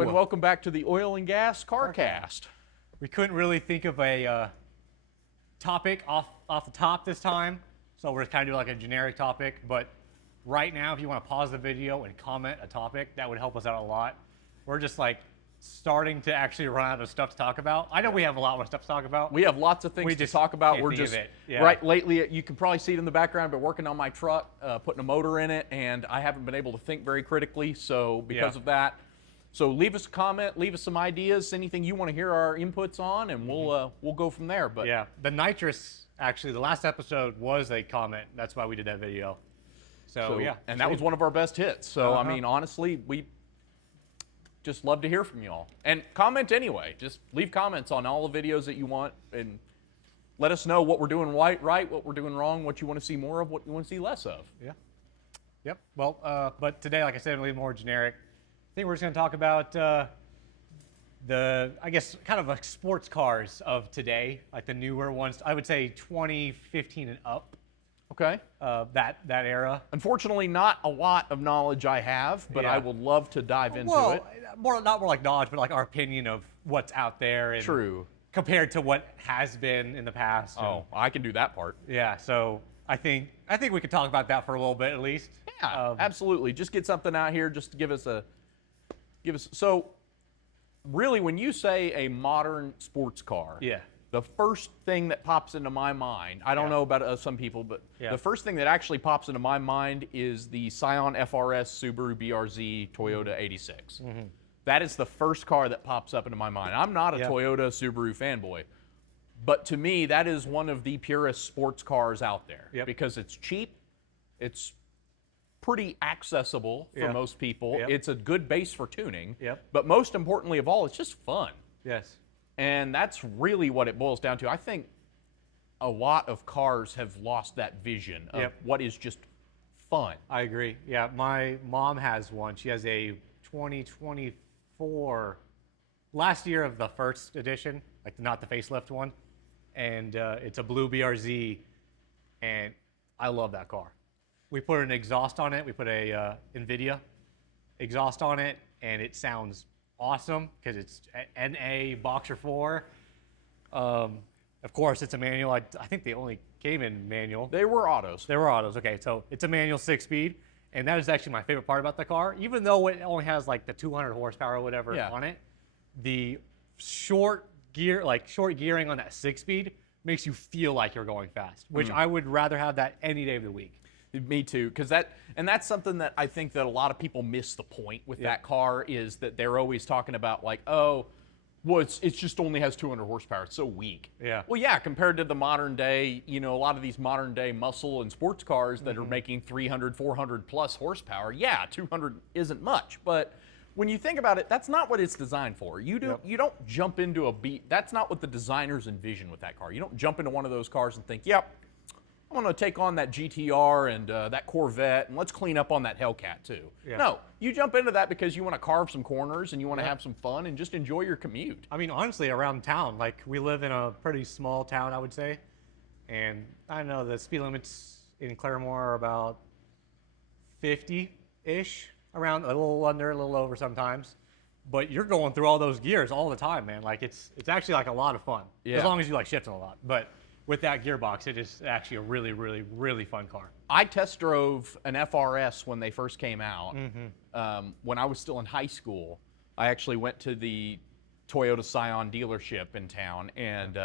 Hello, and welcome back to the Oil and Gas CarCast. We couldn't really think of a topic off the top this time, so we're kind of doing like a generic topic. But right now, if you want to pause the video and comment a topic, that would help us out a lot. We're just like starting to actually run out of stuff to talk about. I know we have a lot more stuff to talk about. We have lots of things to talk about. We're just right lately. You can probably see it in the background. I've been working on my truck, putting a motor in it, and I haven't been able to think very critically. So because of that, so leave us a comment, leave us some ideas, anything you want to hear our inputs on, and we'll go from there. But yeah, the nitrous, actually, the last episode was a comment. That's why we did that video. So yeah, and that was one of our best hits. So I mean, honestly, we just love to hear from y'all. And comment anyway. Just leave comments on all the videos that you want, and let us know what we're doing right, what we're doing wrong, what you want to see more of, what you want to see less of. Yeah. Yep. Well, but today, like I said, a little more generic. I think we're just going to talk about I guess, kind of like sports cars of today, like the newer ones. I would say 2015 and up. Okay. That era. Unfortunately, not a lot of knowledge I have, but I would love to dive into it. Not more like knowledge, but like our opinion of what's out there. And True. Compared to what has been in the past. Oh, I can do that part. Yeah. So I think we could talk about that for a little bit at least. Yeah, absolutely. Just get something out here, just to give us. So, really, when you say a modern sports car, the first thing that pops into my mind, I don't know about some people, but the first thing that actually pops into my mind is the Scion FRS Subaru BRZ Toyota 86. Mm-hmm. That is the first car that pops up into my mind. I'm not a Toyota Subaru fanboy, but to me, that is one of the purest sports cars out there because it's cheap, it's pretty accessible for most people. It's a good base for tuning, but most importantly of all, it's just fun. Yes. And that's really what it boils down to. I think a lot of cars have lost that vision of what is just fun. I agree. Yeah, my mom has one. She has a 2024, last year of the first edition, like not the facelift one, and it's a blue BRZ, and I love that car. We put an exhaust on it. We put a NVIDIA exhaust on it, and it sounds awesome because it's NA Boxer 4. Of course, it's a manual. I think they only came in manual. They were autos. They were autos. Okay, so it's a manual 6-speed, and that is actually my favorite part about the car. Even though it only has like the 200 horsepower or whatever on it, the short gearing on that 6-speed makes you feel like you're going fast, which I would rather have that any day of the week. Me too, because that's something that I think that a lot of people miss the point with that car is that they're always talking about like, oh, well, it just only has 200 horsepower. It's so weak. Yeah. Well, yeah, compared to the modern day, a lot of these modern day muscle and sports cars that are making 300, 400 plus horsepower, 200 isn't much. But when you think about it, that's not what it's designed for. You don't jump into a beat. That's not what the designers envision with that car. You don't jump into one of those cars and think, yep, I'm going to take on that GTR and that Corvette, and let's clean up on that Hellcat too. Yeah. No, you jump into that because you want to carve some corners and you want to have some fun and just enjoy your commute. I mean, honestly, around town, like we live in a pretty small town, I would say, and I know the speed limits in Claremore are about 50-ish, around a little under, a little over sometimes. But you're going through all those gears all the time, man. Like it's actually like a lot of fun, as long as you like shifting a lot. But with that gearbox, it is actually a really, really, really fun car. I test drove an FRS when they first came out. When I was still in high school, I actually went to the Toyota Scion dealership in town, and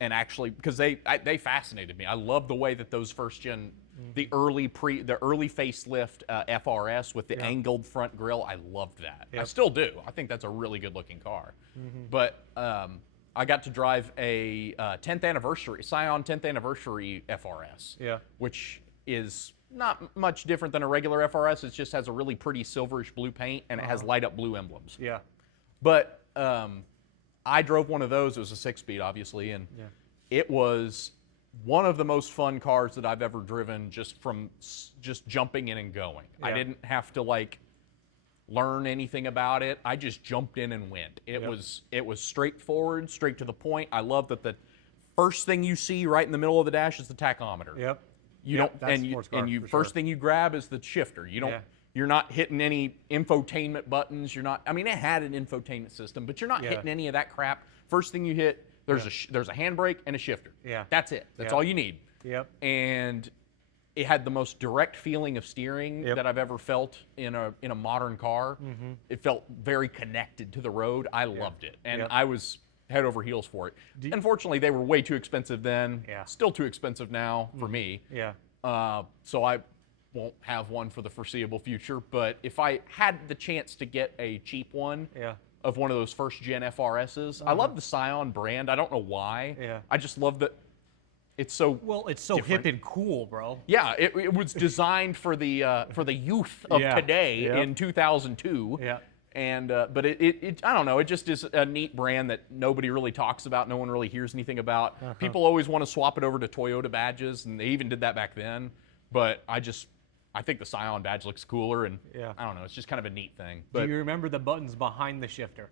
actually because they fascinated me. I love the way that those first gen, the early facelift FRS with the angled front grille. I loved that. I still do. I think that's a really good looking car. But I got to drive a 10th anniversary, Scion 10th anniversary FRS, which is not much different than a regular FRS. It just has a really pretty silverish blue paint, and it has light up blue emblems. Yeah. But I drove one of those. It was a 6-speed, obviously, and it was one of the most fun cars that I've ever driven just from just jumping in and going. I didn't have to like learn anything about it. I just jumped in and went. It was straightforward, straight to the point. I love that the first thing you see right in the middle of the dash is the tachometer. Yep. You don't, and you first thing you grab is the shifter. You don't You're not hitting any infotainment buttons. You're not. I mean, it had an infotainment system, but you're not hitting any of that crap. First thing you hit, there's a handbrake and a shifter. Yeah. That's it. That's all you need. Yep. And it had the most direct feeling of steering that I've ever felt in a modern car. It felt very connected to the road. I loved it, and I was head over heels for it. Unfortunately, they were way too expensive then. Still too expensive now for me. So I won't have one for the foreseeable future. But if I had the chance to get a cheap one of one of those first gen FRSs, I love the Scion brand. I don't know why. I just love that. It's so it's so hip and cool, bro. Yeah, it was designed for the youth of today in 2002. And but it I don't know, it just is a neat brand that nobody really talks about, no one really hears anything about. People always want to swap it over to Toyota badges, and they even did that back then. But I think the Scion badge looks cooler, and I don't know, it's just kind of a neat thing. But do you remember the buttons behind the shifter?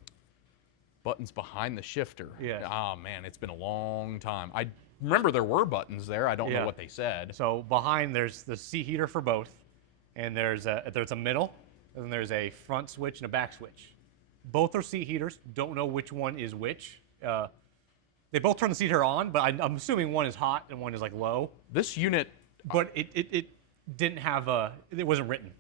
Buttons behind the shifter? Yeah. Oh man, it's been a long time. I remember there were buttons there. I don't know what they said. So behind there's the seat heater for both, and there's a middle, and then there's a front switch and a back switch. Both are seat heaters. Don't know which one is which. They both turn the seat heater on, but I'm assuming one is hot and one is like low. This unit, but it didn't have it wasn't written.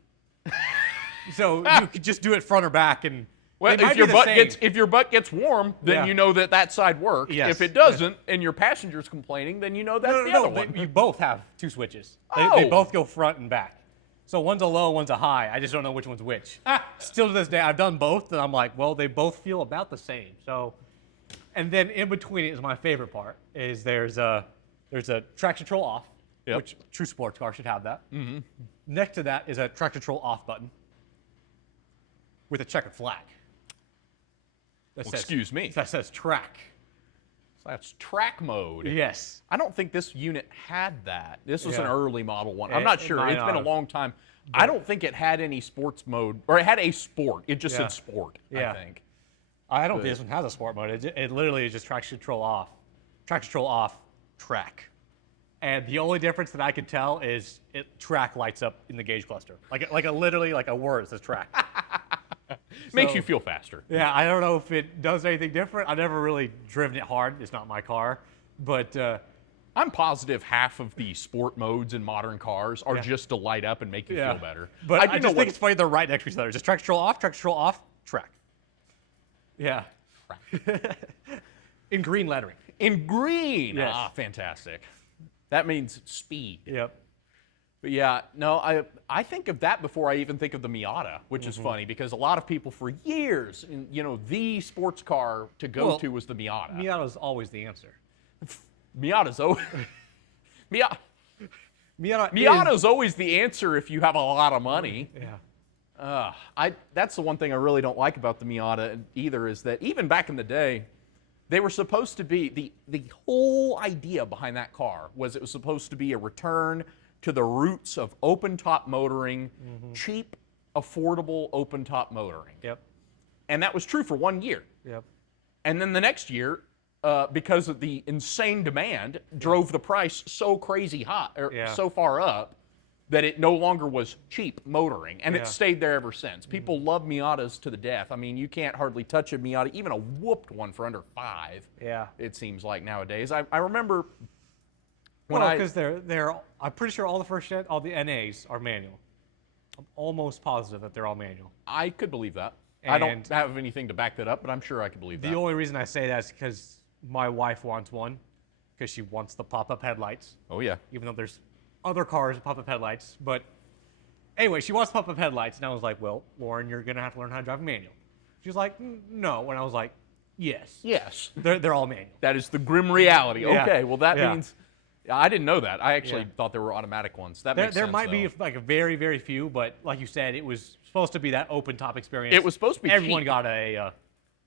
So you could just do it front or back, and well, if your butt gets warm, then you know that side works. Yes. If it doesn't, and your passenger's complaining, then you know that's the other one. You both have two switches. They both go front and back. So one's a low, one's a high. I just don't know which one's which. Still to this day, I've done both, and I'm like, well, they both feel about the same. So, and then in between it is my favorite part. Is there's a traction control off, which true sports car should have that. Next to that is a traction control off button with a checkered flag. Excuse me. That says track. So that's track mode. Yes. I don't think this unit had that. This was an early model one. I'm not sure. It's been a long time. I don't think it had any sports mode, or it had a sport. It just said sport, I think. I don't think this one has a sport mode. It literally is just traction control off. Traction control off, track. And the only difference that I can tell is track lights up in the gauge cluster. Literally like a word that says track. Makes you feel faster. Yeah, I don't know if it does anything different. I've never really driven it hard. It's not my car. But I'm positive half of the sport modes in modern cars are just to light up and make you feel better. But I just think it's funny they're right next to each other. Just track control off, track. Yeah. In green lettering. In green? Yes. Ah, fantastic. That means speed. Yep. But yeah, no, I think of that before I even think of the Miata, which is funny because a lot of people for years, the sports car to go to was the Miata. Miata's always the answer. Miata's always the answer if you have a lot of money. Yeah. That's the one thing I really don't like about the Miata either, is that even back in the day, they were supposed to be, the whole idea behind that car was it was supposed to be a return to the roots of open-top motoring, cheap, affordable open-top motoring. Yep. And that was true for 1 year. Yep. And then the next year, because of the insane demand, drove the price so crazy hot, or so far up, that it no longer was cheap motoring. And it stayed there ever since. People love Miatas to the death. I mean, you can't hardly touch a Miata, even a whooped one for under $5. Yeah. It seems like nowadays. I remember... because I'm pretty sure all the NAs are manual. I'm almost positive that they're all manual. I could believe that. I don't have anything to back that up, but I'm sure I could believe that. The only reason I say that is because my wife wants one, because she wants the pop-up headlights. Oh, yeah. Even though there's other cars with pop-up headlights. But anyway, she wants pop-up headlights, and I was like, well, Lauren, you're going to have to learn how to drive a manual. She's like, no. And I was like, yes. Yes. They're all manual. That is the grim reality. Yeah. Okay, well, that means... I didn't know that. I actually thought there were automatic ones. That makes sense, there might be like a very, very few, but like you said, it was supposed to be that open top experience. It was supposed to be Everyone cheap. got a manual.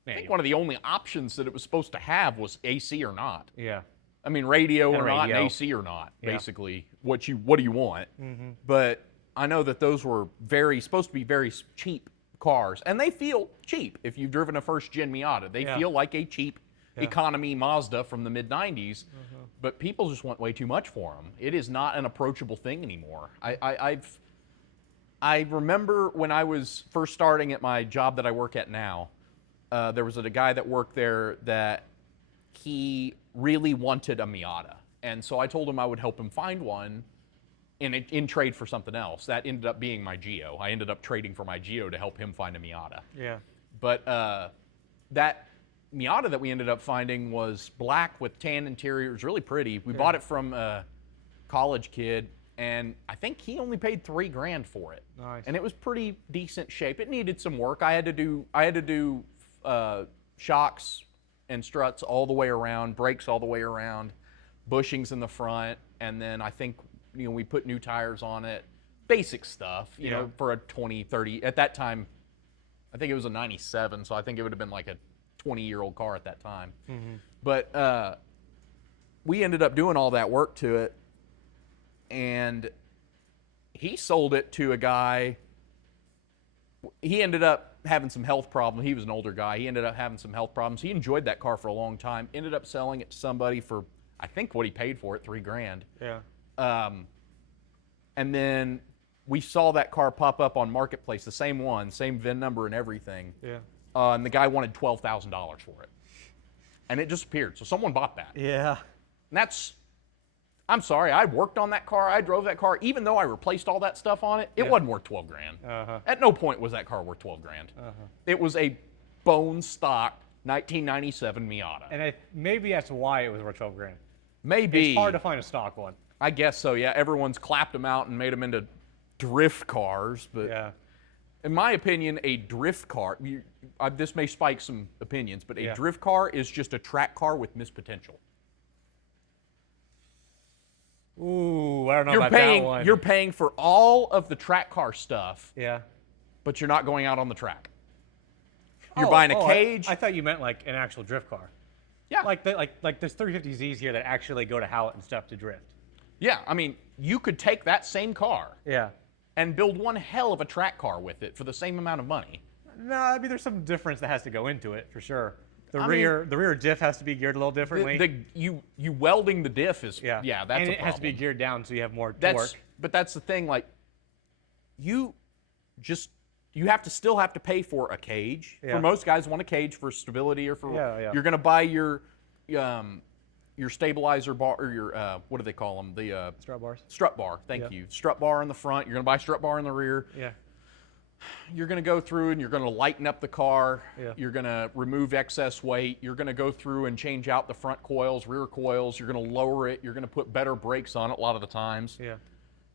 I think one of the only options that it was supposed to have was AC or not. Yeah. I mean, radio And or not, and radio. AC or not, basically. What do you want? But I know that those were supposed to be very cheap cars, and they feel cheap. If you've driven a first-gen Miata, they feel like a cheap economy Mazda from the mid-90s, but people just want way too much for them. It is not an approachable thing anymore. I remember when I was first starting at my job that I work at now, there was a guy that worked there that he really wanted a Miata. And so I told him I would help him find one in trade for something else. That ended up being my Geo. I ended up trading for my Geo to help him find a Miata. Yeah. But that Miata that we ended up finding was black with tan interior. It was really pretty. We bought it from a college kid, and I think he only paid $3,000 for it. Nice. And it was pretty decent shape. It needed some work. I had to do shocks and struts all the way around, brakes all the way around, bushings in the front, and then I think we put new tires on it. Basic stuff, you know, for a 20, 30. At that time, I think it was a 97, so I think it would have been like a 20-year-old car at that time. But we ended up doing all that work to it, and he sold it to a guy. He ended up having some health problems. He was an older guy. He ended up having some health problems. He enjoyed that car for a long time. Ended up selling it to somebody for, I think what he paid for it, $3,000. Yeah. And then we saw that car pop up on Marketplace, the same one, same VIN number and everything. Yeah. And the guy wanted $12,000 for it. And it disappeared. So someone bought that. Yeah. And I'm sorry, I worked on that car, I drove that car, even though I replaced all that stuff on it, it wasn't worth $12,000. At no point was that car worth $12,000. It was a bone stock 1997 Miata. And maybe that's why it was worth $12,000. Maybe. It's hard to find a stock one. I guess so, yeah. Everyone's clapped them out and made them into drift cars, but Yeah. in my opinion, a drift car, this may spike some opinions, but a drift car is just a track car with missed potential. Ooh, I don't know about that one. You're paying for all of the track car stuff, Yeah. but you're not going out on the track. You're buying a cage. I thought you meant like an actual drift car. Yeah. Like there's 350Zs here that actually go to Howlett and stuff to drift. Yeah, I mean, you could take that same car Yeah. and build one hell of a track car with it for the same amount of money. No, I mean there's some difference that has to go into it for sure. The rear diff has to be geared a little differently. You welding the diff is that's and a problem. it has to be geared down so you have more torque. But that's the thing, like you have to still have to pay for a cage. Yeah. For most guys want a cage for stability or for Yeah. you're gonna buy your stabilizer bar or your what do they call them? The Strut bars. strut bar. Thank you. Strut bar in the front. You're gonna buy strut bar in the rear. Yeah. You're going to go through and you're going to lighten up the car. Yeah. You're going to remove excess weight. You're going to go through and change out the front coils, rear coils. You're going to lower it. You're going to put better brakes on it a lot of the times. Yeah.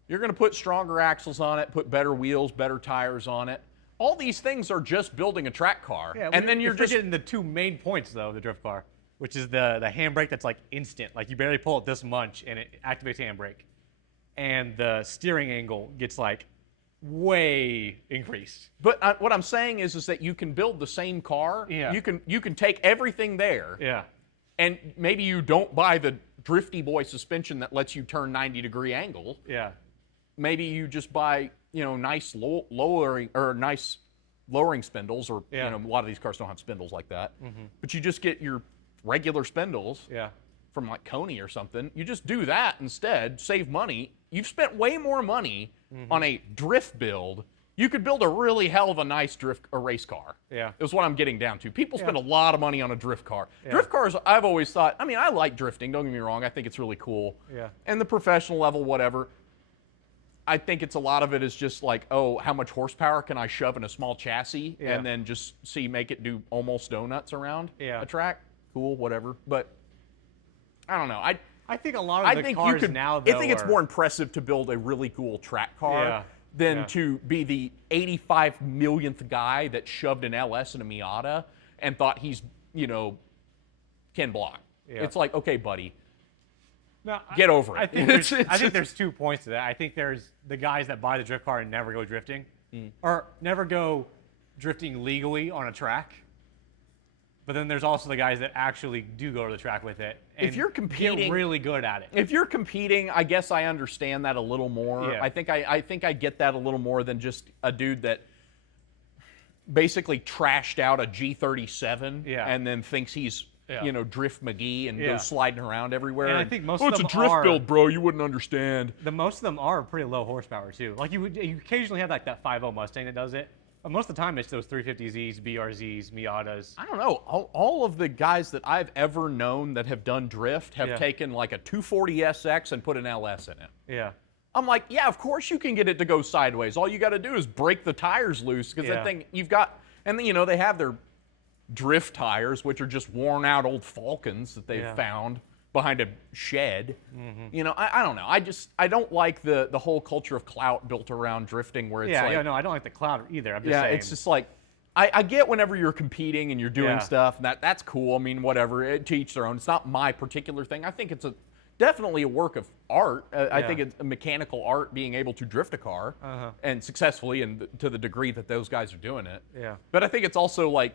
You're going to put stronger axles on it, put better wheels, better tires on it. All these things are just building a track car. Yeah, and then you're just getting the two main points though of the drift car, which is the handbrake that's like instant. Like you barely pull it this much and it activates handbrake. And the steering angle gets like way increased. But what I'm saying is that you can build the same car. Yeah. You can take everything there. Yeah. And maybe you don't buy the Drifty Boy suspension that lets you turn 90-degree angle. Yeah. Maybe you just buy, nice lowering spindles, or a lot of these cars don't have spindles like that. But you just get your regular spindles from like Coney or something. You just do that instead, save money. You've spent way more money on a drift build. You could build a really hell of a nice race car. Yeah. Is what I'm getting down to. People spend a lot of money on a drift car. Yeah. Drift cars, I've always thought, I like drifting, don't get me wrong. I think it's really cool. Yeah. And the professional level, whatever. I think it's a lot of it is just like, oh, how much horsepower can I shove in a small chassis and then just make it do almost donuts around a track? Cool, whatever. But I don't know. I think a lot of the cars now, though, I think it's more impressive to build a really cool track car than to be the 85 millionth guy that shoved an LS in a Miata and thought he's, Ken Block. Yeah. It's like, okay, buddy, no, get over it. I think there's 2 points to that. I think there's the guys that buy the drift car and never go drifting, or never go drifting legally on a track. But then there's also the guys that actually do go to the track with it and if you're competing, get really good at it. If you're competing, I guess I understand that a little more. Yeah. I think I get that a little more than just a dude that basically trashed out a G37 and then thinks he's you know, Drift McGee and Yeah. go sliding around everywhere. And I think most oh, of it's them a drift are- build, bro. You wouldn't understand. Most of them are pretty low horsepower too. Like you occasionally have like that 5.0 Mustang that does it, but most of the time it's those 350Zs, BRZs, Miatas. I don't know. All of the guys that I've ever known that have done drift have Yeah. taken like a 240SX and put an LS in it. Yeah. I'm like, yeah, of course you can get it to go sideways. All you got to do is break the tires loose because Yeah. that thing you've got, and then, you know, they have their drift tires, which are just worn out old Falcons that they've Yeah. found behind a shed. You know, I don't know. I don't like the whole culture of clout built around drifting where it's Yeah, like, yeah, no, I don't like the cloud either. I'm just yeah, saying. it's just like, I get whenever you're competing and you're doing Yeah. stuff, and that's cool. I mean, whatever, to each their own. It's not my particular thing. I think it's definitely a work of art. I Yeah. think it's a mechanical art being able to drift a car Uh-huh. and successfully and to the degree that those guys are doing it. Yeah. But I think it's also like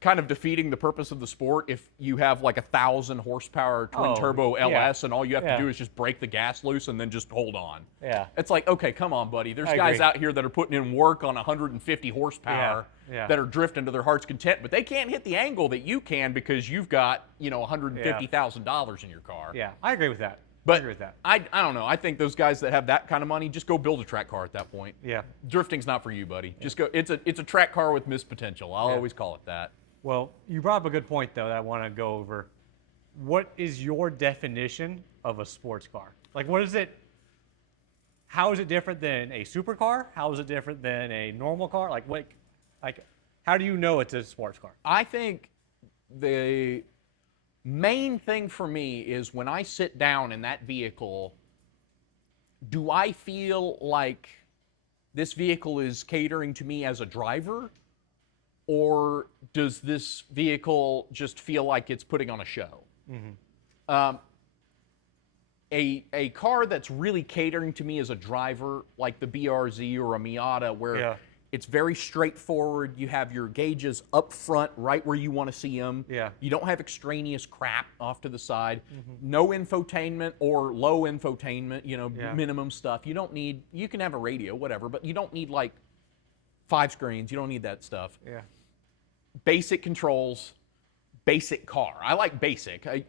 kind of defeating the purpose of the sport if you have like 1,000 horsepower twin Oh, turbo yeah. LS and all you have Yeah. to do is just break the gas loose and then just hold on. Yeah. It's like, okay, come on, buddy. There's I guys agree. out here that are putting in work on 150 horsepower Yeah. that are drifting to their heart's content, but they can't hit the angle that you can because you've got, you know, $150,000 in your car. Yeah, I agree with that. I But agree with that. I don't know. I think those guys that have that kind of money just go build a track car at that point. Yeah. Drifting's not for you, buddy. Just go. It's a track car with missed potential. I'll Yeah. always call it that. Well, you brought up a good point though that I want to go over. What is your definition of a sports car? Like, what is it? How is it different than a supercar? How is it different than a normal car? Like, how do you know it's a sports car? I think the main thing for me is when I sit down in that vehicle, do I feel like this vehicle is catering to me as a driver? Or does this vehicle just feel like it's putting on a show? A car that's really catering to me as a driver, like the BRZ or a Miata, where Yeah. it's very straightforward. You have your gauges up front, right where you want to see them. Yeah. You don't have extraneous crap off to the side. No infotainment or low infotainment, you know, Yeah. minimum stuff. You don't need, you can have a radio, whatever, but you don't need like 5 screens. You don't need that stuff. Yeah. Basic controls, basic car. I like basic. You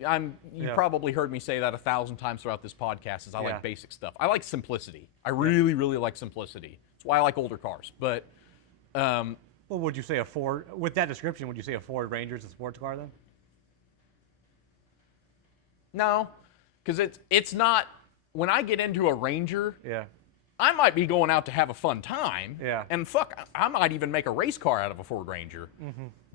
Yeah. probably heard me say that 1,000 times throughout this podcast. Is I Yeah. like basic stuff. I like simplicity. I really, really like simplicity. That's why I like older cars. But Well, would you say a Ford? With that description, would you say a Ford Ranger is a sports car then? no, because it's not. When I get into a Ranger, Yeah. I might be going out to have a fun time. Yeah. And fuck, I might even make a race car out of a Ford Ranger.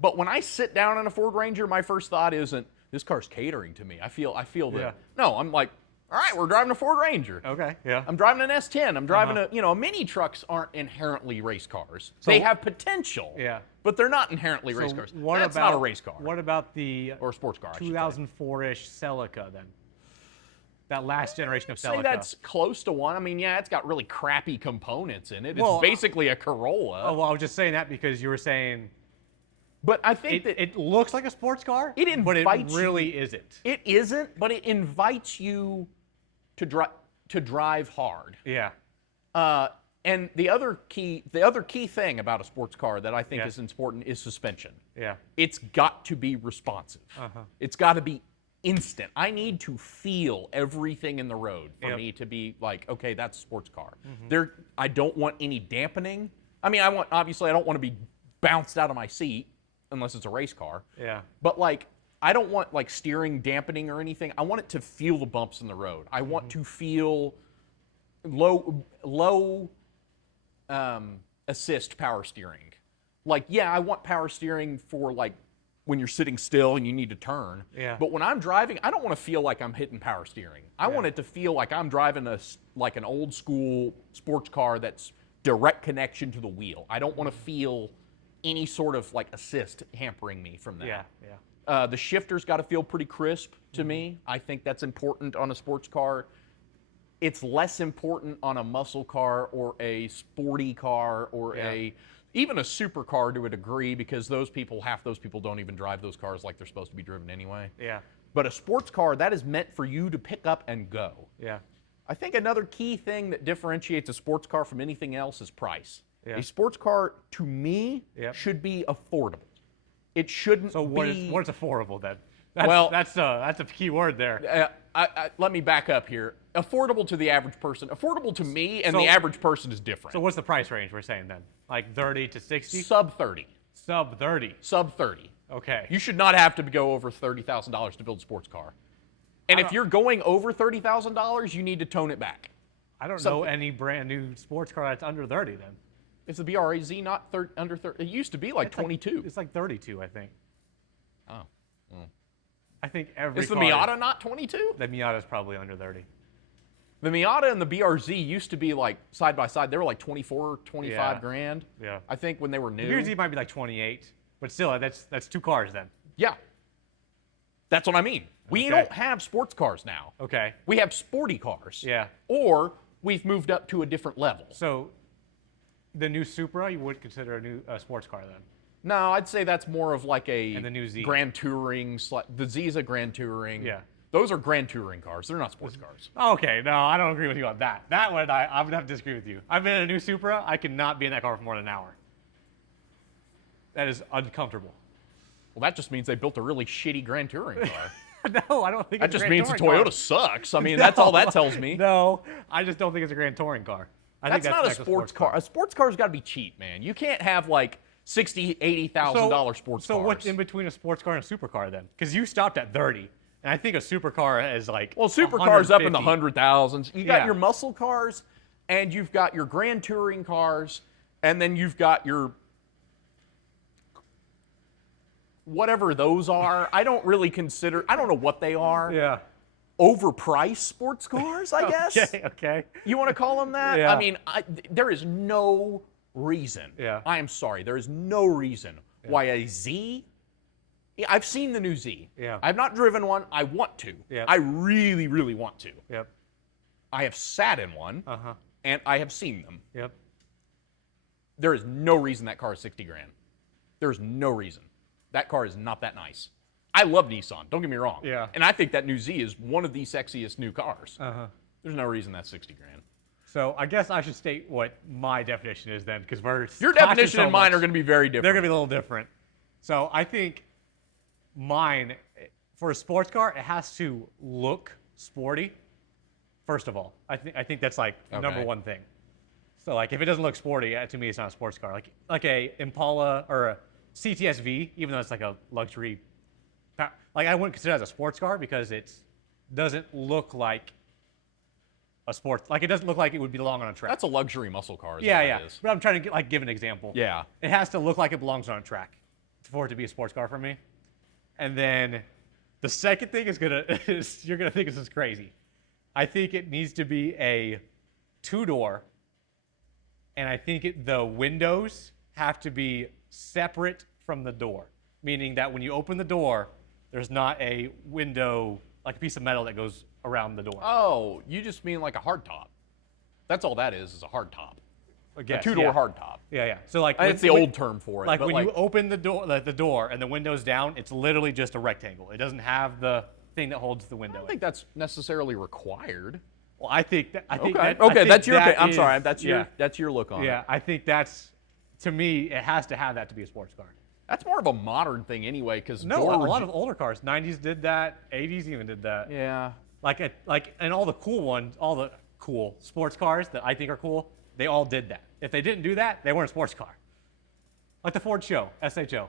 But when I sit down in a Ford Ranger, my first thought isn't, this car's catering to me. I feel that. Yeah. No, I'm like, all right, we're driving a Ford Ranger. Okay. Yeah. I'm driving an S10. I'm driving mini trucks aren't inherently race cars. They have potential. Yeah. But they're not inherently race cars. What That's about not a race car. What about the Or a sports car, I should say. 2004-ish Celica then? That last generation of Say Celica. that's close to one. I mean, yeah, it's got really crappy components in it. It's Well, basically a Corolla. Oh, well, I was just saying that because you were saying but I think it, that it looks like a sports car, It but it invites really isn't. it isn't, but it invites you to drive hard. Yeah. And the other key thing about a sports car that I think Yeah. is important is suspension. Yeah. It's got to be responsive. It's got to be instant. I need to feel everything in the road for Yep. me to be like, okay, that's a sports car. I don't want any dampening. I mean, obviously I don't want to be bounced out of my seat unless it's a race car. Yeah. But like, I don't want like steering dampening or anything. I want it to feel the bumps in the road. I want to feel low assist power steering. Like, yeah, I want power steering for like when you're sitting still and you need to turn. Yeah. But when I'm driving, I don't want to feel like I'm hitting power steering. I want it to feel like I'm driving like an old school sports car that's direct connection to the wheel. I don't want to feel any sort of like assist hampering me from that. Yeah. Yeah. The shifter's got to feel pretty crisp to me. I think that's important on a sports car. It's less important on a muscle car or a sporty car or even a supercar to a degree, because half those people don't even drive those cars like they're supposed to be driven anyway. Yeah. But a sports car, that is meant for you to pick up and go. Yeah. I think another key thing that differentiates a sports car from anything else is price. Yeah. A sports car, to me, Yep. should be affordable. It shouldn't So be... what is affordable then? That's a key word there. Let me back up here. Affordable to the average person. Affordable to me and So- the average person is different. So what's the price range we're saying then? Like 30 to 60? Sub 30. Sub 30. Sub 30. Okay. You should not have to go over $30,000 to build a sports car. And if you're going over $30,000, you need to tone it back. I don't know any brand new sports car that's under 30 then. Is the BRAZ not under 30? It used to be like 22. It's like 32, I think. Oh. I think every Is the car Miata not 22? The Miata's probably under 30. The Miata and the BRZ used to be like side by side. They were like 24, 25 Yeah. grand. Yeah. I think when they were new. The BRZ might be like 28, but still, that's two cars then. Yeah. That's what I mean. We Okay. don't have sports cars now. Okay. We have sporty cars. Yeah. Or we've moved up to a different level. So, the new Supra, you would consider a new sports car then? No, I'd say that's more of like a And the new Z. Grand Touring. The Z is a Grand Touring. Yeah. Those are Grand Touring cars. They're not sports cars. Okay, no, I don't agree with you on that. That one, I'm gonna have to disagree with you. I've been in a new Supra. I cannot be in that car for more than an hour. That is uncomfortable. Well, that just means they built a really shitty Grand Touring car. No, I don't think That it's a just Grand means the Touring Toyota car. sucks. I mean, that's all that tells me. No, I just don't think it's a Grand Touring car. I think That's not a next to sports car. A sports car's got to be cheap, man. You can't have like $60,000, $80,000 sports So cars. what's in between a sports car and a supercar then? Because you stopped at 30, and I think a supercar is like Well, supercars up in the 150. 100,000s. You got Yeah. your muscle cars, and you've got your Grand Touring cars, and then you've got your whatever those are. I don't really consider. I don't know what they are. Yeah. Overpriced sports cars, I guess. Okay. Okay. You want to call them that? Yeah. I mean, there is no reason. Yeah. I am sorry. There is no reason why a Z. Yeah, I've seen the new Z. Yeah. I've not driven one. I want to. Yeah. I really, really want to. Yep. I have sat in one, Uh-huh. and I have seen them. Yep. There is no reason that car is 60 grand. There's no reason. That car is not that nice. I love Nissan. Don't get me wrong. Yeah. And I think that new Z is one of the sexiest new cars. Uh-huh. There's no reason that's 60 grand. So I guess I should state what my definition is then, because we're Your clashing definition so and mine much. are going to be very different. They're going to be a little different. So I think mine, for a sports car, it has to look sporty. First of all, I think that's like number Okay. one thing. So like if it doesn't look sporty, to me it's not a sports car. Like a Impala or a CTSV, even though it's like a luxury, like I wouldn't consider it as a sports car because it doesn't look like a sports. Like it doesn't look like it would belong on a track. That's a luxury muscle car. Is Yeah, all yeah. that is. But I'm trying to give an example. Yeah. It has to look like it belongs on a track for it to be a sports car for me. And then the second thing is you're gonna think this is crazy. I think it needs to be a two-door, and I think the windows have to be separate from the door, meaning that when you open the door, there's not a window like a piece of metal that goes around the door. Oh, you just mean like a hard top. That's all that is a hard top. I A guess, two-door yeah. hard top. Yeah, yeah. So like That's the old term for it. Like but when you open the door and the window's down, it's literally just a rectangle. It doesn't have the thing that holds the window. I don't think that's necessarily required. Well, I think that. Okay. I Okay, think that's your. that I'm is- sorry. That's yeah, your look on Yeah, it. I think that's, to me, it has to have that to be a sports car. That's more of a modern thing anyway, because No, a lot of older cars, 90s did that, 80s even did that. Yeah. And all the cool ones, all the cool sports cars that I think are cool, they all did that. If they didn't do that, they weren't a sports car. Like the Ford Show, SHO.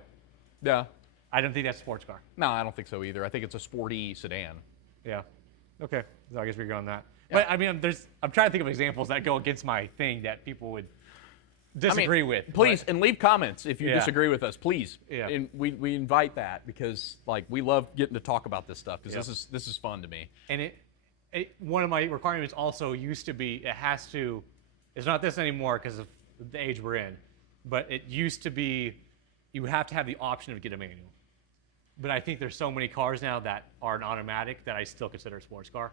Yeah. I don't think that's a sports car. No, I don't think so either. I think it's a sporty sedan. Yeah. Okay. So I guess we agree on that. But I mean, I'm trying to think of examples that go against my thing that people would disagree with. Please, but- and leave comments if you Yeah. disagree with us. Please. Yeah. And we invite that because like we love getting to talk about this stuff because Yeah. this is fun to me. And one of my requirements also used to be it's not this anymore because of the age we're in, but it used to be you would have to have the option of get a manual. But I think there's so many cars now that are an automatic that I still consider a sports car.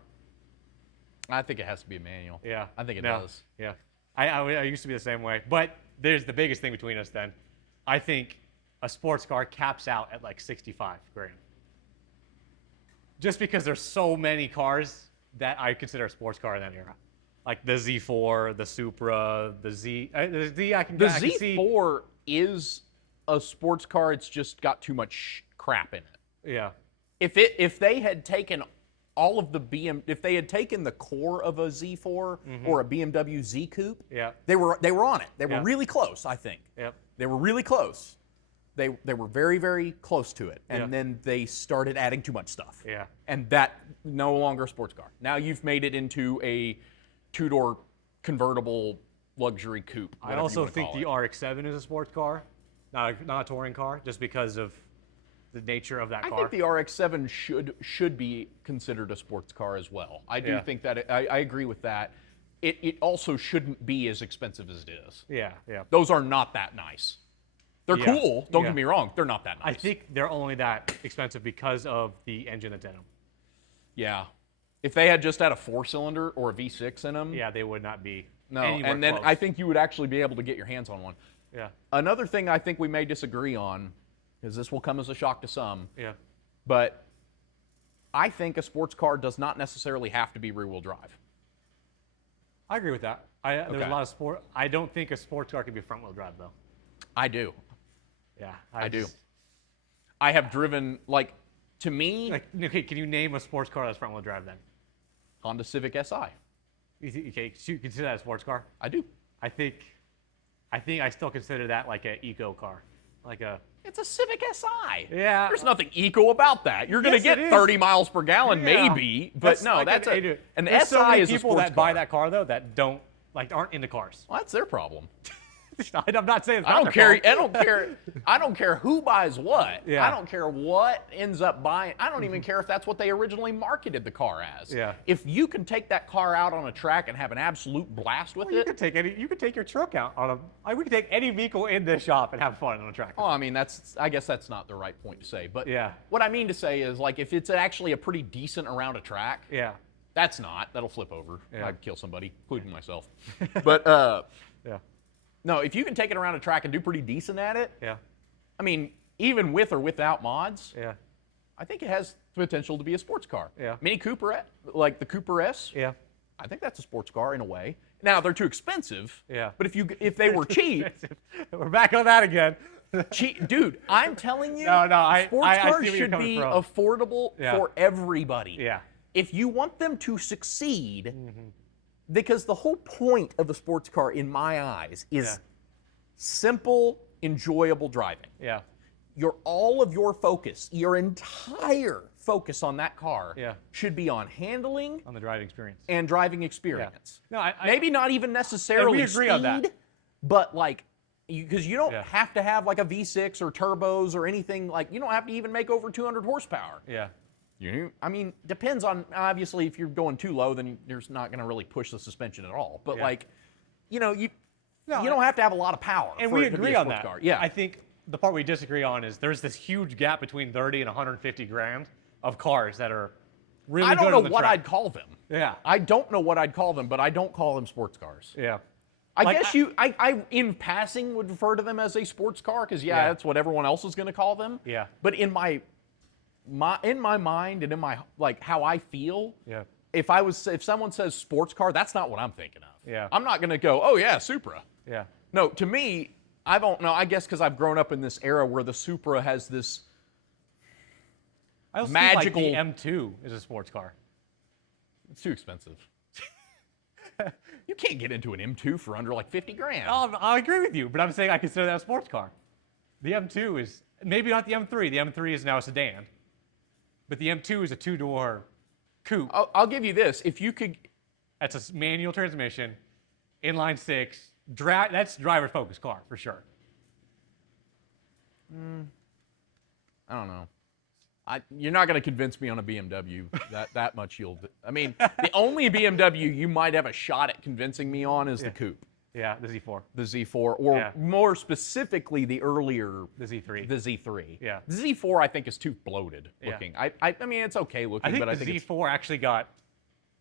I think it has to be a manual. Yeah. I think it No. does. Yeah. I used to be the same way. But there's the biggest thing between us then. I think a sports car caps out at like 65 grand. Just because there's so many cars that I consider a sports car in that era. Like the Z4, the Supra, the Z. The Z I can The I can see. Z4 is a sports car. It's just got too much crap in it. Yeah. if they had taken all of the if they had taken the core of a Z4 or a BMW Z Coupe, they were on it. They were really close, I think. Yep. They were really close. They were very, very close to it, and then they started adding too much stuff. Yeah. And that no longer a sports car. Now you've made it into a two-door convertible luxury coupe. I also think the RX-7 is a sports car, not a touring car, just because of the nature of that car. I think the RX-7 should be considered a sports car as well. I do think that I agree with that. It also shouldn't be as expensive as it is. Yeah. Those are not that nice. They're cool. Don't get me wrong. They're not that nice. I think they're only that expensive because of the engine that's in them. Yeah. If they had just had a 4-cylinder or a V6 in them. Yeah, they would not be. No, and then close. I think you would actually be able to get your hands on one. Yeah. Another thing I think we may disagree on, because this will come as a shock to some. Yeah. But I think a sports car does not necessarily have to be rear-wheel drive. I agree with that. There's a lot of sport. I don't think a sports car can be front-wheel drive, though. I do. Yeah, I do. I have driven, like, to me... okay, can you name a sports car that's front-wheel drive, then? Honda Civic Si. Okay, you consider that a sports car? I do. I think I still consider that like an eco car. It's a Civic Si. Yeah. There's nothing eco about that. You're going to get 30 miles per gallon, maybe, but no, that's an There's SI so many is a people sports that buy car. that car, though, that aren't into cars. Well, that's their problem. I'm not saying it's I not don't their care. fault. I don't care who buys what. Yeah. I don't care what ends up buying. I don't even care if that's what they originally marketed the car as. Yeah. If you can take that car out on a track and have an absolute blast with You it. could take your truck out on a. We could take any vehicle in this shop and have fun on a track. Oh, I mean, I guess that's not the right point to say. But Yeah. what I mean to say is, like, if it's actually a pretty decent around a track, Yeah. that's not. That'll flip over. Yeah. I'd kill somebody, including myself. But Yeah. no, if you can take it around a track and do pretty decent at it, Yeah. I mean, even with or without mods, Yeah. I think it has potential to be a sports car. Yeah. Mini Cooper, like the Cooper S, Yeah. I think that's a sports car in a way. Now they're too expensive. Yeah. But if they were cheap, We're back on that again. dude, I'm telling you, No, sports I cars see where you're should coming be from. affordable for everybody. Yeah. If you want them to succeed, because the whole point of a sports car, in my eyes, is simple, enjoyable driving. Yeah. All of your focus, your entire focus on that car should be on handling On the driving experience. and driving experience. No, Maybe not even necessarily and we agree speed, on that. but like, because you don't have to have like a V6 or turbos or anything, like you don't have to even make over 200 horsepower. Yeah. I mean, depends on, obviously, if you're going too low, then you're not going to really push the suspension at all. But like, you don't have to have a lot of power. And for we it to be agree a on sports that. car. Yeah. I think the part we disagree on is there's this huge gap between 30 and 150 grand of cars that are really good I don't know on the what track. I'd call them. Yeah. I don't know what I'd call them, but I don't call them sports cars. Yeah. I guess I in passing would refer to them as a sports car because that's what everyone else is going to call them. Yeah. But in my mind and in my how I feel, if someone says sports car, that's not what I'm thinking of. Yeah. I'm not going to go, oh yeah, Supra. Yeah. No, to me, I don't know. I guess because I've grown up in this era where the Supra has this I also magical. think like the M2 is a sports car. It's too expensive. You can't get into an M2 for under like 50 grand. I agree with you, but I'm saying I consider that a sports car. The M2 is maybe not the M3. The M3 is now a sedan, but the M2 is a two-door coupe. I'll give you this: if you could, That's a manual transmission, inline six. That's driver-focused car for sure. I don't know. You're not going to convince me on a BMW that much. I mean, the only BMW you might have a shot at convincing me on is the coupe. Yeah, the Z4. The Z4, or more specifically, the earlier The Z3. The Z3. Yeah. The Z4 I think is too bloated looking. I mean it's okay looking, I think but the I think Z4 actually got.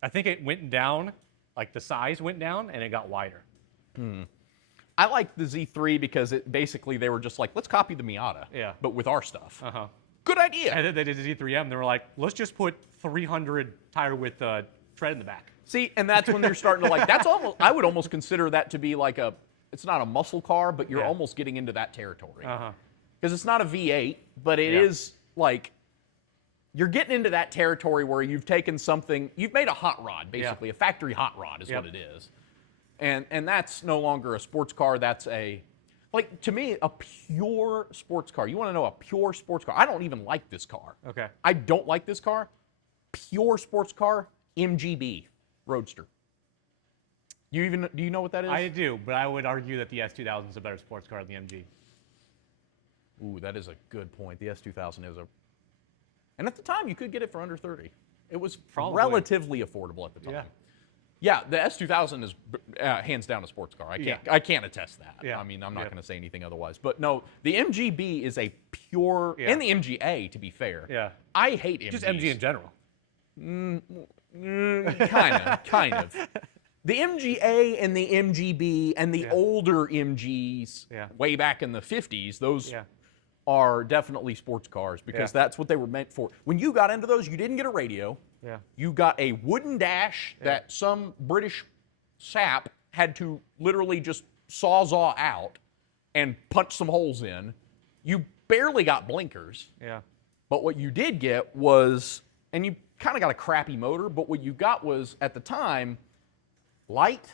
I think it went down, like the size went down, and it got wider. I like the Z3 because they were just like, let's copy the Miata, but with our stuff. Uh-huh. Good idea. And then they did the Z3M. They were like, let's just put 300 tire width tread in the back. See, and that's when they're starting to like. That's almost. I would almost consider that to be like a. It's not a muscle car, but you're almost getting into that territory. Uh-huh. Because it's not a V8, but it is like you're getting into that territory where you've taken something, you've made a hot rod, basically. A factory hot rod is what it is. And that's no longer a sports car. That's like, to me, a pure sports car. You want to know a pure sports car? I don't even like this car. Okay. I don't like this car. Pure sports car, MGB Roadster. Do you know what that is? I do, but I would argue that the S2000 is a better sports car than the MG. Ooh, that is a good point. The S2000 is and at the time you could get it for under 30. It was relatively affordable at the time. Yeah, the S2000 is hands down a sports car. I can't attest that. I mean, I'm not going to say anything otherwise. But no, the MGB is a pure, and the MGA, to be fair. Yeah. I hate MGs. Just MG in general. Kind of. The MGA and the MGB and the older MGs, way back in the 50s, those are definitely sports cars because that's what they were meant for. When you got into those, you didn't get a radio. You got a wooden dash that some British sap had to literally just sawzall out and punch some holes in. You barely got blinkers. But what you did get was, and you kind of got a crappy motor, but what you got was, at the time, light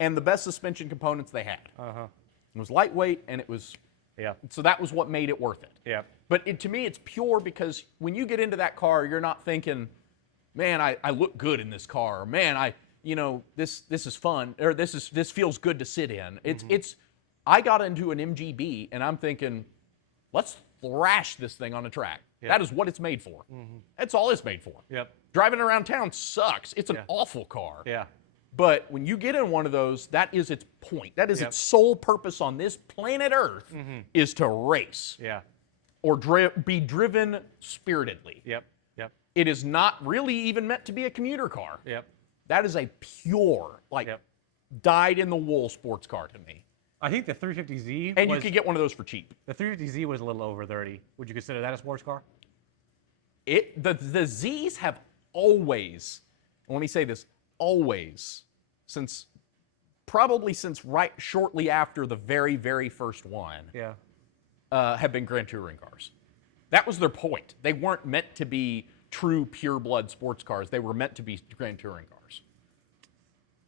and the best suspension components they had. It was lightweight and it was, so that was what made it worth it. But to me, it's pure because when you get into that car, you're not thinking, man, I look good in this car. Or, man, this is fun, or this feels good to sit in. I got into an MGB and I'm thinking, let's thrash this thing on a track. That is what it's made for. That's all it's made for. Driving around town sucks. It's an awful car. But when you get in one of those, that is its point. That is its sole purpose on this planet Earth is to race. Or be driven spiritedly. It is not really even meant to be a commuter car. That is a pure, dyed-in-the-wool sports car to me. I think the 350Z And you could get one of those for cheap. The 350Z was a little over 30. Would you consider that a sports car? The Zs have always, let me say this, always, probably since right shortly after the very, very first one, have been Grand Touring cars. That was their point. They weren't meant to be true pure-blood sports cars. They were meant to be Grand Touring cars.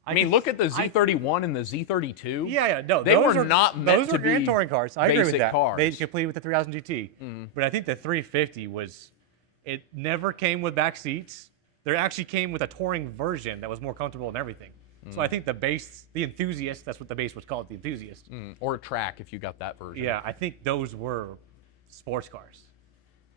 I mean, look at the Z31 and the Z32. No, they were not meant to be Grand Touring cars. I agree with that. Cars. They competed with the 3000 GT. But I think the 350 it never came with back seats. There actually came with a touring version that was more comfortable and everything. So I think the enthusiast, that's what the base was called, the enthusiast. Or a track if you got that version. Yeah, I think those were sports cars.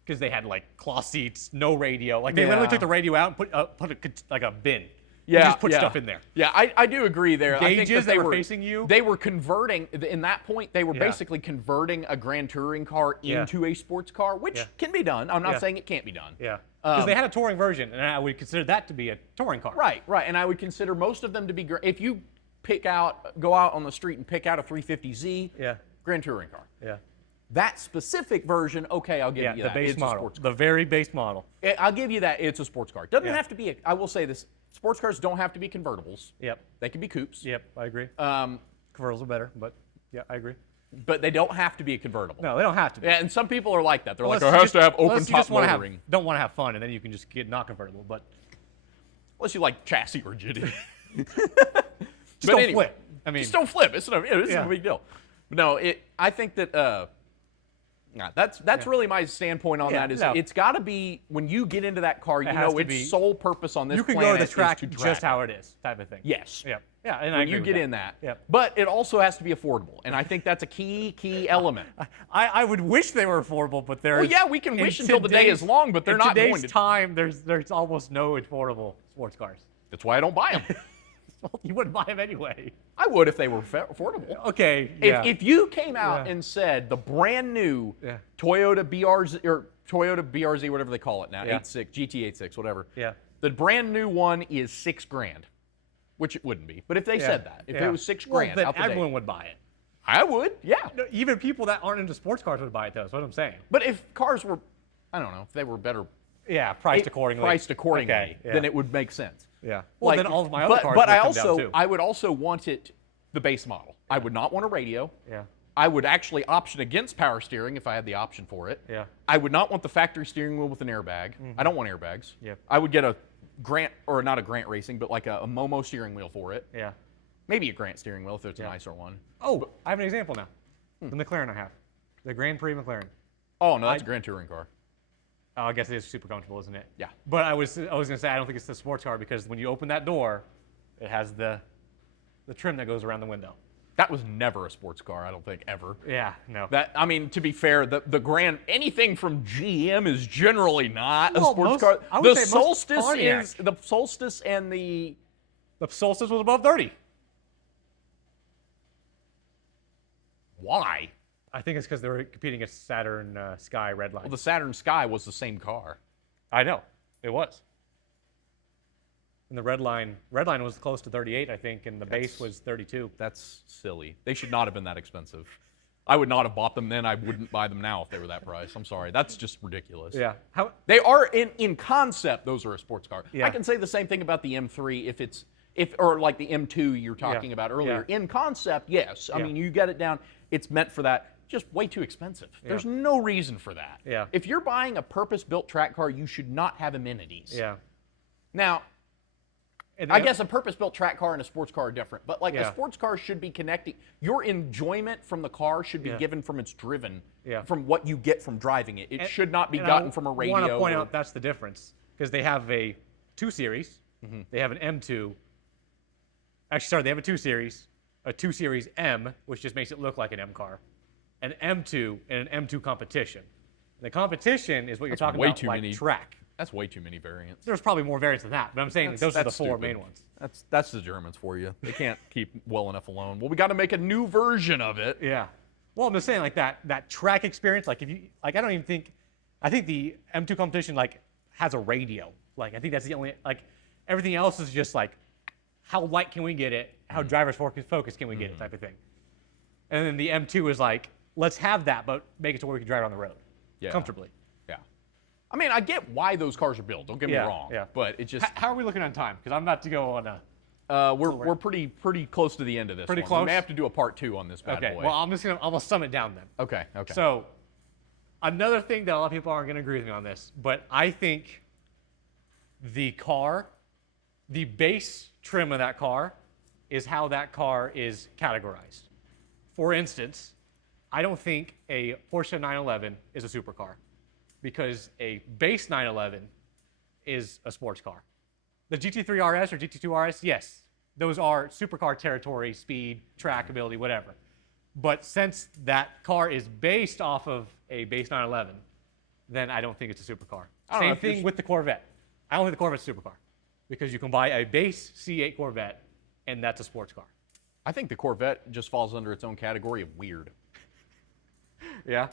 Because they had cloth seats, no radio. They literally took the radio out and put a bin. You just put stuff in there. Yeah, I do agree there. Gauges I think that were facing you. They were converting, in that point, they were basically converting a Grand Touring car into a sports car, which can be done. I'm not saying it can't be done. Because they had a touring version, and I would consider that to be a touring car. Right. And I would consider most of them to be, if you go out on the street and pick out a 350Z, Grand Touring car. That specific version, okay, I'll give you that. The base model. The very base model. I'll give you that. It's a sports car. It doesn't have to be, I will say this, sports cars don't have to be convertibles. They can be coupes. I agree. Convertibles are better, but I agree. But they don't have to be a convertible. No, they don't have to be. Yeah, and some people are like that. They're like, it has to have open top motoring. Don't want to have fun, and then you can just get not convertible. But unless you like chassis rigidity. Just don't flip. I mean, just don't flip. It's not a big deal. No, I think that that's really my standpoint on that. It's got to be, when you get into that car, its sole purpose on this planet is to you can go to the track just how it is, type of thing. Yes. And when you get in that. But it also has to be affordable, and I think that's a key element. I would wish they were affordable, but there's. Well, yeah, we can wish until the day is long, but they're not going to. In today's time, there's almost no affordable sports cars. That's why I don't buy them. Well, you wouldn't buy them anyway. I would if they were affordable. Okay. If you came out and said the brand new Toyota BRZ or Toyota BRZ, whatever they call it now, 86 GT86, whatever. The brand new one is $6,000, which it wouldn't be. But if they said that, if it was $6,000, then everyone would buy it. I would, yeah. No, even people that aren't into sports cars would buy it, though. That's what I'm saying. But if cars were, I don't know, if they were better. Priced accordingly. Then it would make sense. Well, then all of my other cars but would come down too. I would also want it the base model. I would not want a radio. I would actually option against power steering if I had the option for it. Yeah. I would not want the factory steering wheel with an airbag. I don't want airbags. Yep. I would get a Grant, or not a Grant Racing, but like a Momo steering wheel for it. Yeah. Maybe a Grant steering wheel if it's a nicer one. Oh, I have an example now. The McLaren I have. The Grand Prix McLaren. Oh, no, that's a Grand Touring car. Oh, I guess it is super comfortable, isn't it? Yeah. But I was gonna say I don't think it's the sports car because when you open that door, it has the trim that goes around the window. That was never a sports car, I don't think, ever. Yeah, no. I mean, to be fair, anything from GM is generally not a Well, sports car. I would The say most Solstice Pontiac. is the Solstice and the Solstice was above 30. why? I think it's because they were competing against Saturn Sky Redline. Well, the Saturn Sky was the same car. I know. It was. And the Redline was close to 38, I think, and the base was 32. That's silly. They should not have been that expensive. I would not have bought them then. I wouldn't buy them now if they were that price. I'm sorry. That's just ridiculous. Yeah. They are in concept. Those are a sports car. Yeah. I can say the same thing about the M3 or like the M2 you're talking about earlier. Yeah. In concept, yes. I mean, you get it down. It's meant for that. Just way too expensive. There's no reason for that. Yeah. If you're buying a purpose-built track car, you should not have amenities. Yeah. Now, I guess a purpose-built track car and a sports car are different, but like a sports car should be connecting. Your enjoyment from the car should be given from its driven, from what you get from driving it. It should not be gotten from a radio. I want to point out that's the difference because they have a 2 Series, they have an M2. Actually, sorry, they have a 2 Series, a 2 Series M, which just makes it look like an M car, an M2, and an M2 competition. And the competition is what you're talking about, like track. That's way too many variants. There's probably more variants than that, but I'm saying those are the 4 main ones. That's the Germans for you. They can't keep well enough alone. Well, we got to make a new version of it. Yeah. Well, I'm just saying like that track experience. Like if you like, I think the M2 competition like has a radio. Like I think that's the only like everything else is just like how light can we get it? How driver's focus can we get it type of thing. And then the M2 is like let's have that, but make it to where we can drive it on the road comfortably. Yeah. I mean, I get why those cars are built. Don't get me wrong. Yeah. But it just. How are we looking on time? Because I'm about to go on a. We're pretty close to the end of this. Pretty one. close. We may have to do a part 2 on this bad boy. Okay. Well, I'm gonna sum it down then. Okay. Okay. So, another thing that a lot of people aren't gonna agree with me on this, but I think the base trim of that car, is how that car is categorized. For instance, I don't think a Porsche 911 is a supercar because a base 911 is a sports car. The GT3 RS or GT2 RS, yes, those are supercar territory, speed, track ability, whatever. But since that car is based off of a base 911, then I don't think it's a supercar. Same thing with the Corvette. I don't think the Corvette's a supercar because you can buy a base C8 Corvette and that's a sports car. I think the Corvette just falls under its own category of weird. Yeah,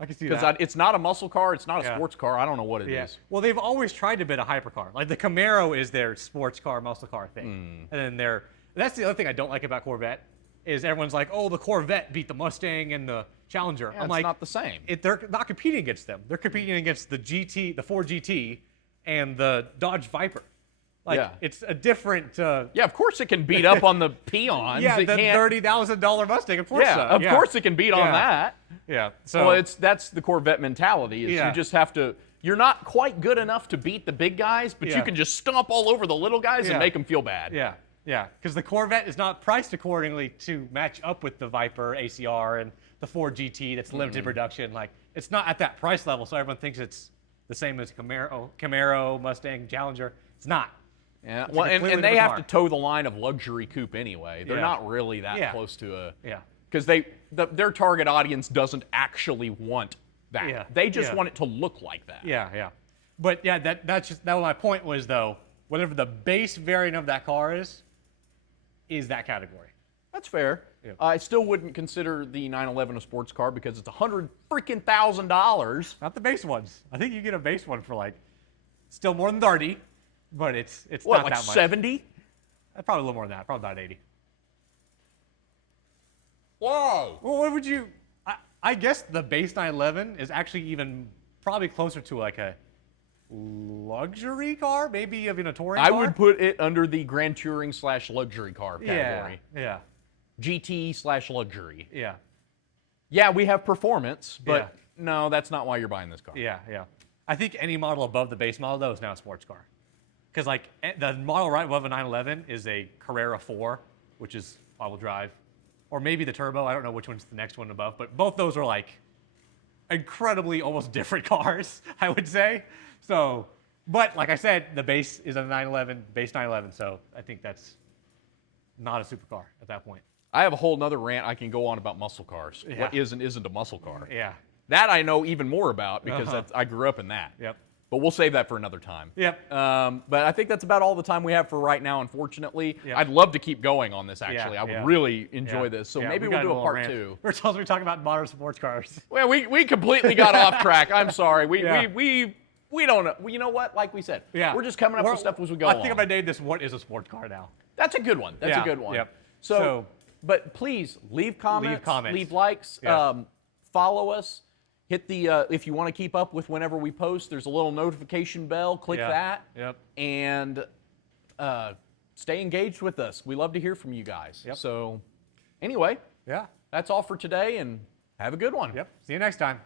I can see that. Because it's not a muscle car, it's not a sports car. I don't know what it is. Well, they've always tried to build a hypercar. Like the Camaro is their sports car, muscle car thing. And then that's the other thing I don't like about Corvette is everyone's like, oh, the Corvette beat the Mustang and the Challenger. Yeah, I'm it's like, not the same. They're not competing against them. They're competing against the Ford GT, and the Dodge Viper. Like it's a different. Yeah, of course it can beat up on the peons. Yeah, it the $30,000 Mustang. Of course. Yeah, of course it can beat on that. Yeah. So well, that's the Corvette mentality. Is you just have to. You're not quite good enough to beat the big guys, but you can just stomp all over the little guys and make them feel bad. Yeah. Yeah, because the Corvette is not priced accordingly to match up with the Viper ACR and the Ford GT that's limited production. Like, it's not at that price level, so everyone thinks it's the same as Camaro, Mustang, Challenger. It's not. Yeah, well, and they have to toe the line of luxury coupe anyway. They're not really that close to a. Yeah. Because their target audience doesn't actually want that. Yeah. They just want it to look like that. Yeah, yeah. But yeah, that was my point was though, whatever the base variant of that car is that category. That's fair. Yeah. I still wouldn't consider the 911 a sports car because it's $100,000. Not the base ones. I think you get a base one for like still more than 30, but it's what, not like that much. 70? Probably a little more than that. Probably about 80. Whoa. Well, what would you? I guess the base 911 is actually even probably closer to like a luxury car, maybe even a touring car. I would put it under the Grand Touring / luxury car category. Yeah. GT / luxury. Yeah. Yeah, we have performance, but Yeah. no, that's not why you're buying this car. Yeah, yeah. I think any model above the base model, though, is now a sports car. Because, like, the model right above a 911 is a Carrera 4, which is all-wheel drive. Or maybe the Turbo. I don't know which one's the next one above. But both those are, like, incredibly almost different cars, I would say. So, but, like I said, the base is a 911, base 911. So I think that's not a supercar at that point. I have a whole nother rant I can go on about muscle cars. Yeah. What is and isn't a muscle car. Yeah. That I know even more about because Uh-huh. I grew up in that. Yep. But we'll save that for another time. Yep. But I think that's about all the time we have for right now, unfortunately. Yep. I'd love to keep going on this, actually. I would yeah. really enjoy Yeah. this. So Yeah, maybe we we'll got do a little part rant. 2. We're supposed to be talking about modern sports cars. Well, we completely got off track. I'm sorry. Yeah. We don't know. You know what? Like we said, Yeah. we're just coming up with stuff as we go I along. think I named this "What is a sports car" now. That's a good one. That's Yeah, a good one. yep. So, but please leave comments, leave likes, Yeah. follow us. Hit the if you want to keep up with whenever we post. There's a little notification bell. Click Yeah. that. Yep. And stay engaged with us. We love to hear from you guys. Yep. So, anyway, Yeah. that's all for today, and have a good one. Yep. See you next time.